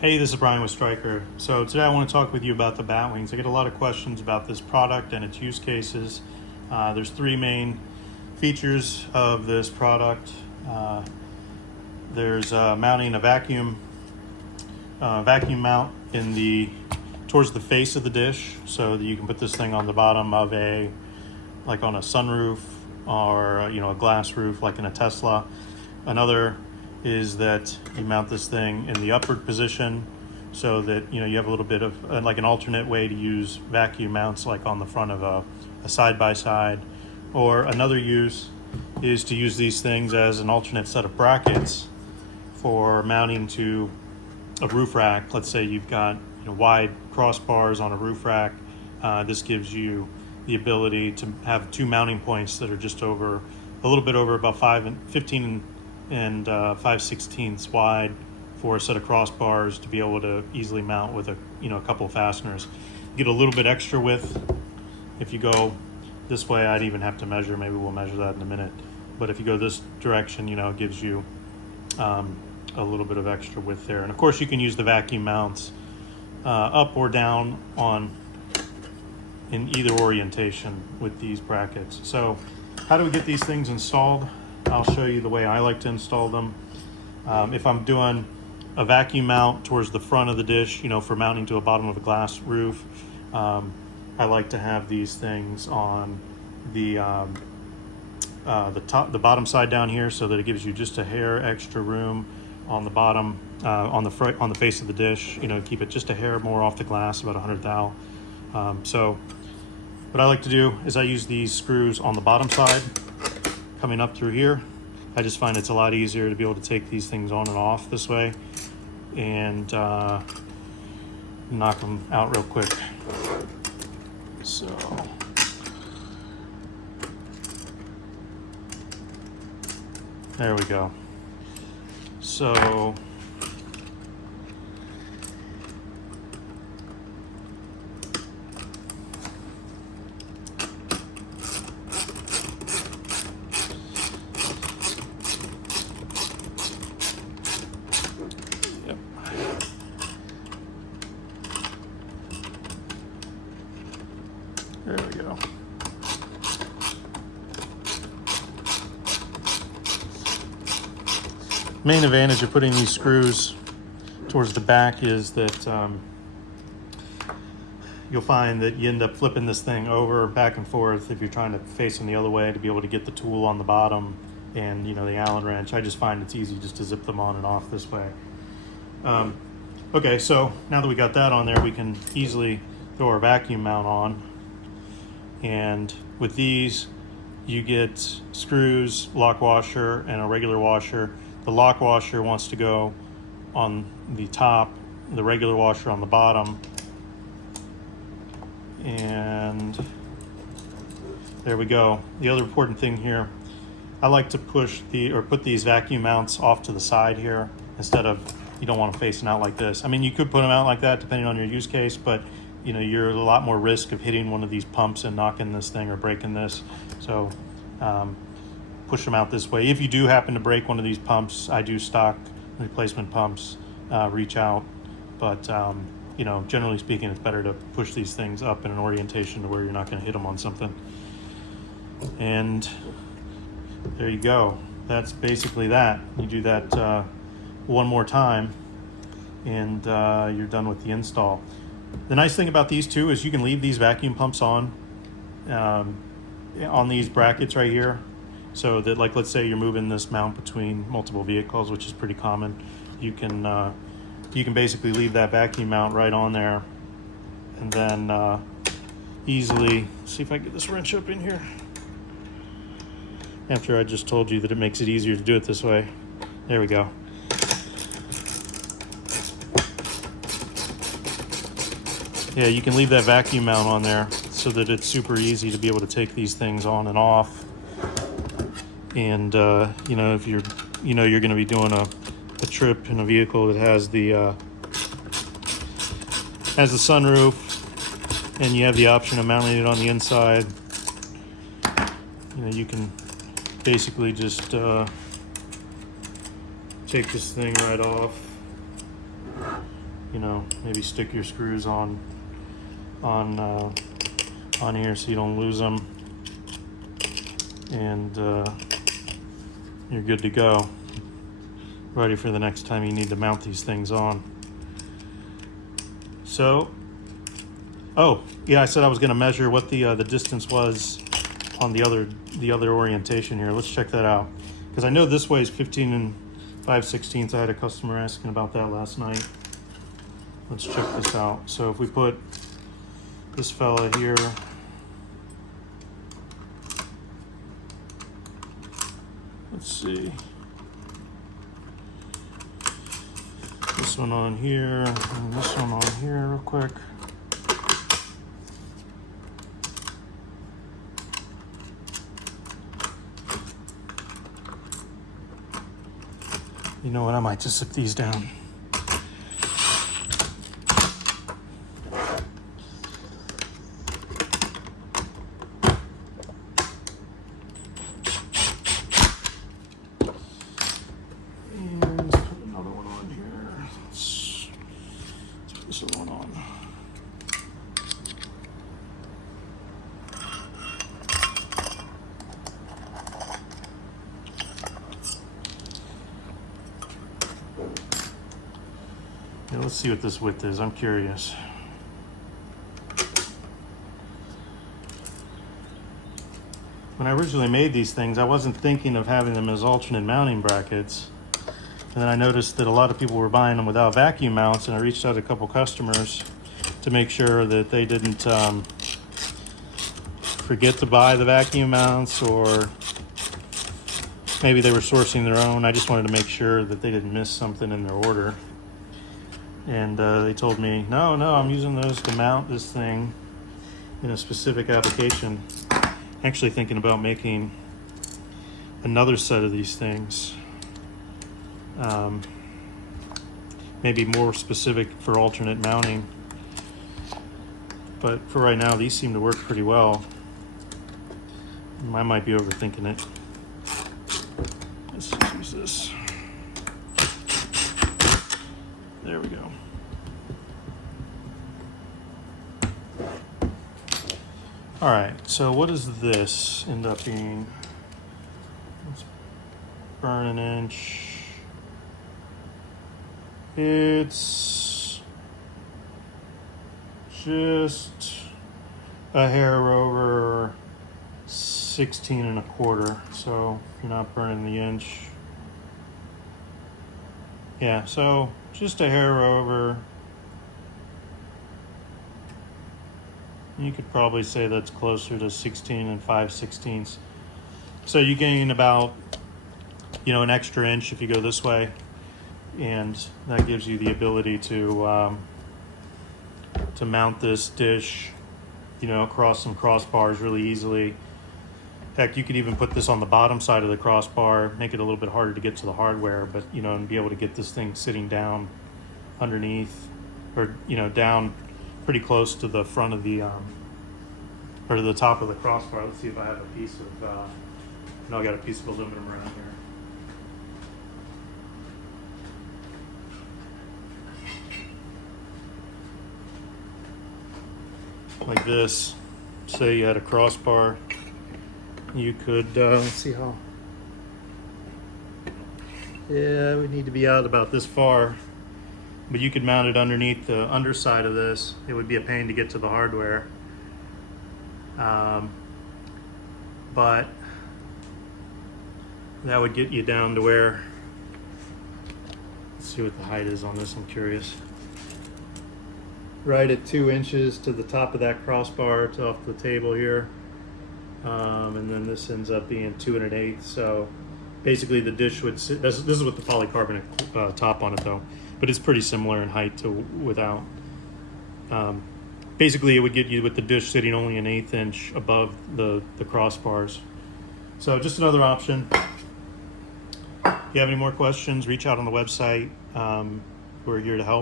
Hey, this is Brian with Stryker. So today I want to talk with you about the Batwings. I get a lot of questions about this product and its use cases. There's three main features of this product. There's mounting a vacuum mount towards the face of the dish, so that you can put this thing on the bottom of like on a sunroof or a glass roof, like in a Tesla. Another is that you mount this thing in the upward position, so that you have a little bit of like an alternate way to use vacuum mounts, like on the front of a side-by-side. Or another use is to use these things as an alternate set of brackets for mounting to a roof rack. Let's say you've got wide crossbars on a roof rack. This gives you the ability to have two mounting points that are just a little bit over about 15 and 5/16 wide for a set of crossbars to be able to easily mount with a couple of fasteners. You get a little bit extra width if you go this way. I'd even have to measure. Maybe we'll measure that in a minute. But if you go this direction, it gives you a little bit of extra width there. And of course, you can use the vacuum mounts up or down in either orientation with these brackets. So how do we get these things installed? I'll show you the way I like to install them. If I'm doing a vacuum mount towards the front of the dish, for mounting to a bottom of a glass roof, I like to have these things on the bottom side down here, so that it gives you just a hair extra room on the bottom, on the face of the dish. Keep it just a hair more off the glass, about 100 thou. So what I like to do is I use these screws on the bottom side coming up through here. I just find it's a lot easier to be able to take these things on and off this way and knock them out real quick. So there we go. So there we go. Main advantage of putting these screws towards the back is that you'll find that you end up flipping this thing over back and forth if you're trying to face them the other way to be able to get the tool on the bottom and the Allen wrench. I just find it's easy just to zip them on and off this way. Okay, so now that we got that on there, we can easily throw our vacuum mount on. And with these, you get screws, lock washer, and a regular washer. The lock washer wants to go on the top, the regular washer on the bottom. And there we go. The other important thing here, I like to put these vacuum mounts off to the side here, instead of, you don't want them facing out like this. I mean, you could put them out like that depending on your use case, but you're a lot more risk of hitting one of these pumps and knocking this thing or breaking this. So push them out this way. If you do happen to break one of these pumps, I do stock replacement pumps. Reach out, but generally speaking, it's better to push these things up in an orientation to where you're not going to hit them on something. And there you go. That's basically that. You do that one more time, and you're done with the install. The nice thing about these two is you can leave these vacuum pumps on these brackets right here, so that, like, let's say you're moving this mount between multiple vehicles, which is pretty common. You can basically leave that vacuum mount right on there, and then easily, see if I can get this wrench up in here, after I just told you that it makes it easier to do it this way. There we go. Yeah, you can leave that vacuum mount on there so that it's super easy to be able to take these things on and off. And if you're going to be doing a trip in a vehicle that has the sunroof, and you have the option of mounting it on the inside, you can basically just take this thing right off maybe stick your screws on here so you don't lose them, and you're good to go, ready for the next time you need to mount these things on. So, oh yeah, I said I was going to measure what the distance was on the other orientation here. Let's check that out, because I know this way is 15 5/16. I had a customer asking about that last night. Let's check this out. So if we put this fella here, let's see, this one on here and this one on here real quick. You know what, I might just zip these down. Yeah, let's see what this width is. I'm curious. When I originally made these things, I wasn't thinking of having them as alternate mounting brackets. And then I noticed that a lot of people were buying them without vacuum mounts, and I reached out to a couple customers to make sure that they didn't forget to buy the vacuum mounts, or maybe they were sourcing their own. I just wanted to make sure that they didn't miss something in their order. And they told me, no, I'm using those to mount this thing in a specific application. Actually thinking about making another set of these things. Maybe more specific for alternate mounting. But for right now, these seem to work pretty well. I might be overthinking it. Let's just use this. There we go. All right, so what does this end up being? Let's burn an inch. It's just a hair over 16 1/4. So if you're not burning the inch. Yeah, so just a hair over. You could probably say that's closer to 16 5/16. So you gain about, an extra inch if you go this way, and that gives you the ability to mount this dish, across some crossbars really easily. Heck, you could even put this on the bottom side of the crossbar, make it a little bit harder to get to the hardware, but and be able to get this thing sitting down underneath, or down pretty close to the front of the or to the top of the crossbar. Let's see if I have a piece of I got a piece of aluminum around here. Like this. Say you had a crossbar, you could let's see how. Yeah, we need to be out about this far. But you could mount it underneath the underside of this. It would be a pain to get to the hardware. But that would get you down to where, let's see what the height is on this, I'm curious. Right at 2 inches to the top of that crossbar to off the table here. And then this ends up being 2 1/8. So basically the dish would sit, this is with the polycarbonate top on it though. But it's pretty similar in height to without. Basically, it would get you with the dish sitting only an 1/8 inch above the crossbars. So just another option. If you have any more questions, reach out on the website. We're here to help.